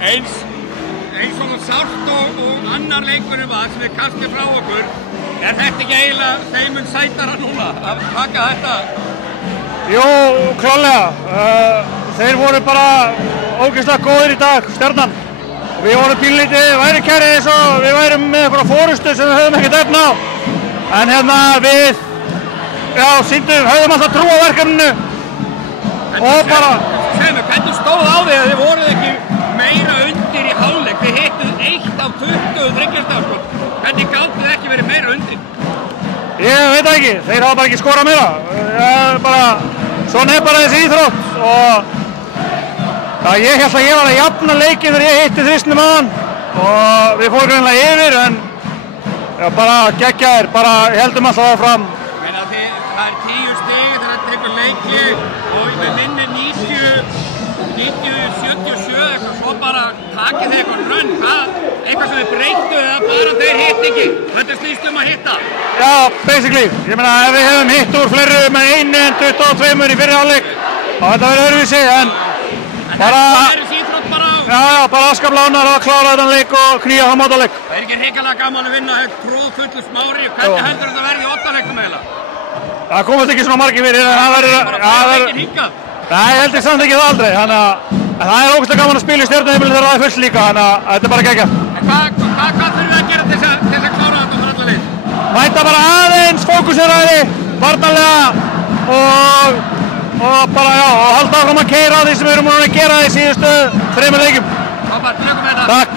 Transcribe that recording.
eins og sárt og annar leikurinn var sem kastið frá okkur, þetta ekki eiginlega þeim sætara núna að taka þetta? Jú, klálega. Þeir voru bara ógeðslega góðir í dag, Stjarnan. Við vorum pínlítið værikæri eins og við værum með einhverja fórustu sem við höfum ekkert efna á. En hérna við, höfum alltaf trú á verkefninu og bara... Hvernig stóð á því að þið voruð ekki meira undir í hálfleik? Þið hittuð 1 af 20 þriggjarstaf, Hvernig gátu þið ekki verið meira undir? Ég veit ekki, þeir hafa bara ekki skorað meira. Svona bara þessi íþrótt og ég held að ég var að jafna leikinn þegar ég hitti þristnum aðan og við fórum greinlega yfir en bara geggjaðir, bara heldum alltaf áfram. Það 10 stig þegar það tekur leiki og við minnir 90-77 eitthvað, svo bara takið þið eitthvað rönn, eitthvað sem þið breyttu eða bara þeir hitt ekki, þetta snýst að hitta? Já, basically, ég meina ef við hefum hitt úr fleiri með 1 en 22 í fyrri hálfleik, þá þetta verður öðruvísi, en bara... bara afskaplega ánægður að klára þennan leik og knýja það mótaleik. Það ekki hrikalega gaman að vinna tróðfullu Smári, hvernig heldur þetta verði í 8 leiknum eiginlega? Það komast ekki svona margir fyrir, Nei, ég held ég samt ekki það aldrei, þannig að það ógeðslega gaman að spila í Stjörnuheimilinu þegar það fullt líka, þannig að þetta bara geggjað. Hvað þurfum við að gera til að klára þetta fyrir alla leið? Mæta bara aðeins, fókuseraði, varnarlega og bara og halda áfram að keyra því sem við erum búin að gera í síðustu 3 leikjum. Takk.